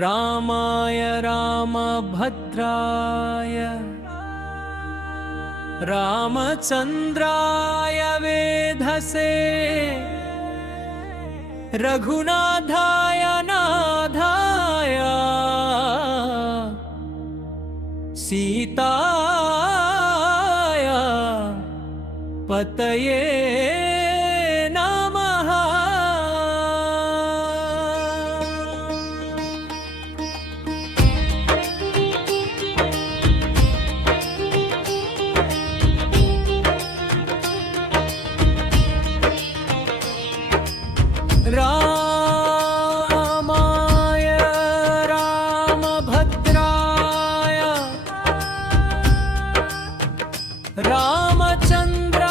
रामाय रामभद्राय रामचन्द्राय वेधसे रघुनाथाय नाथाय सीताय पतये नमः। रामाय रामभद्राय रामचन्द्राय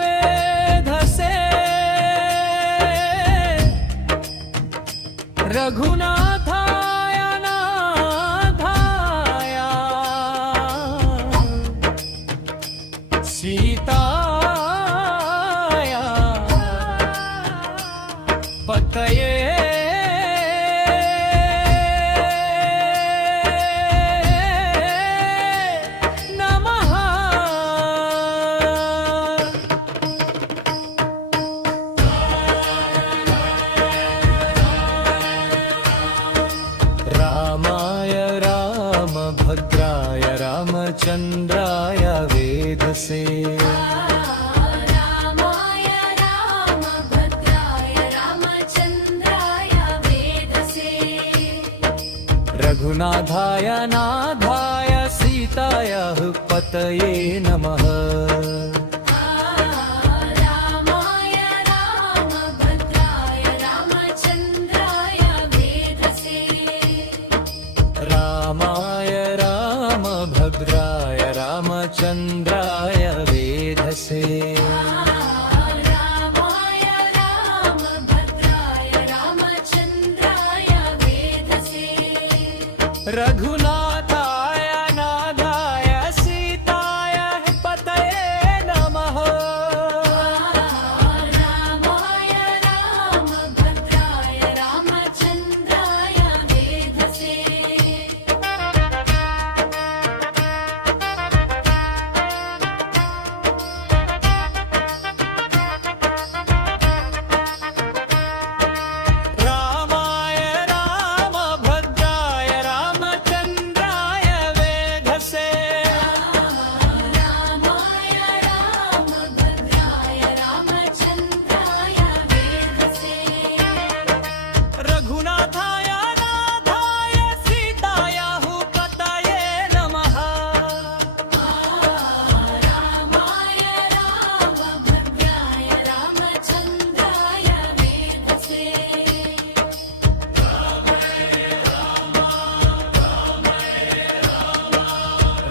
वेधसे रघुनाथाय नाथाय सीताय पतये नमः। रामाय रामभद्राय रामचन्द्राय वेधसे रघुनाथाय नाथाय सीताय पतये नमः। रामाय रामभद्राय रामचन्द्राय वेधसे रामाय रामभद्राय रामचन्द्राय वेधसे रामाय रामभद्राय रामचन्द्राय वेधसे रघुनाथाय नाथाय सीताय पतये नमः। रामाय रामभद्राय रामचन्द्राय वेधसे रामाय रामभद्राय रामचन्द्राय वेधसे रामाय रामभद्राय रामचन्द्राय वेधसे रघुनाथाय नाथाय सीताय पतये नमः। रामाय रामभद्राय रामचन्द्राय वेधसे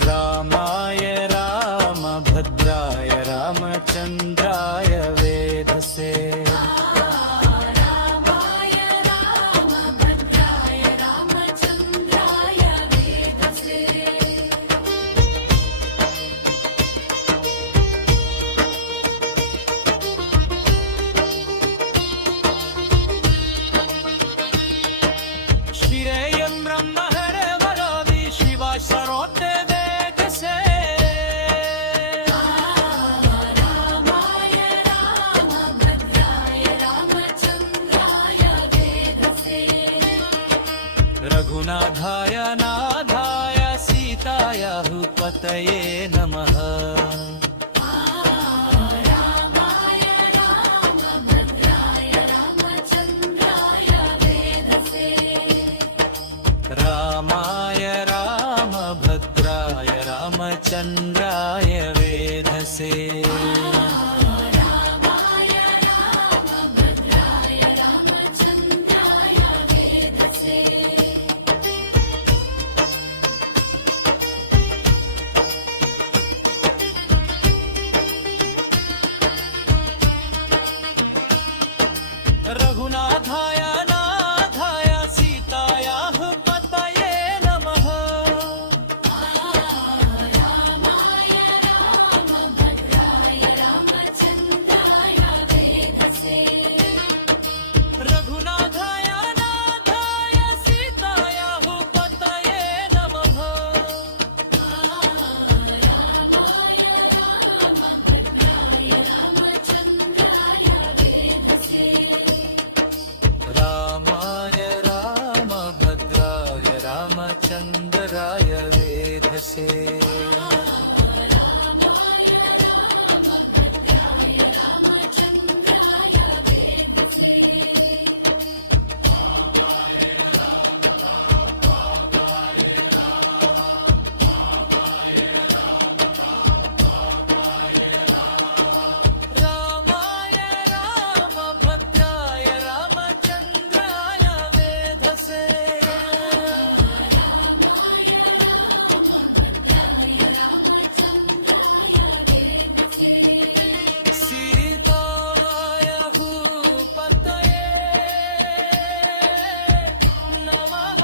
रामाय रामभद्राय रामचन्द्राय वेधसे रामाय रामभद्राय रामचन्द्राय वेधसे श्रीरेयं ब्रह्महर वरावि शिवा सरोते वेधसे रामाय रामभद्राय रामचन्द्राय वेधसे रघुनाथाय नाथाय सीताय पतये नमः। रामाय रामभद्राय रामचन्द्राय वेधसे रामाय रामभद्राय रामचन्द्राय वेधसे रामाय रामभद्राय रामचन्द्राय वेधसे वेधसे रामाय रामभद्राय रामचंद्राय वेधसे सीताय भूपतये नमः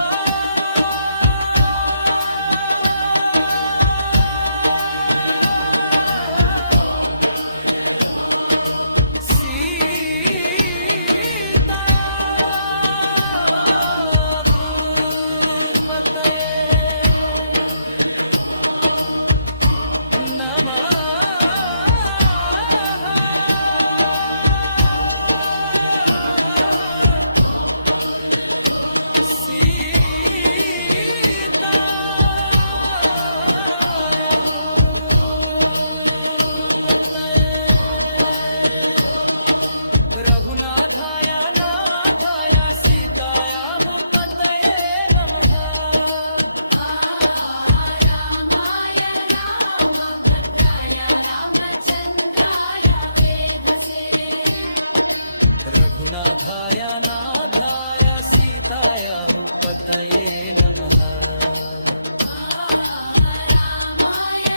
रघुनाथाय नाथाय सीताय भूपतये नमः रामाय रामभद्राय रामचन्द्राय वेधसे रघुनाथाय नाथाय सीताय भूपतये नमः रामाय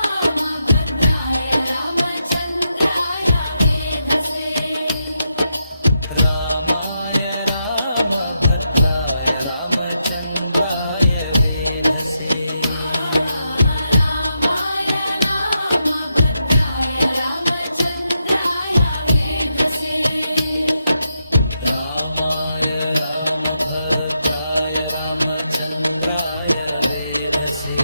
रामभद्राय रामचन्द्राय वेधसे रामाय रामभद्राय रामचन्द्राय वेधसे रामाय रामभद्राय रामचन्द्राय वेधसे रामाय रामभद्राय रामचन्द्राय वेधसे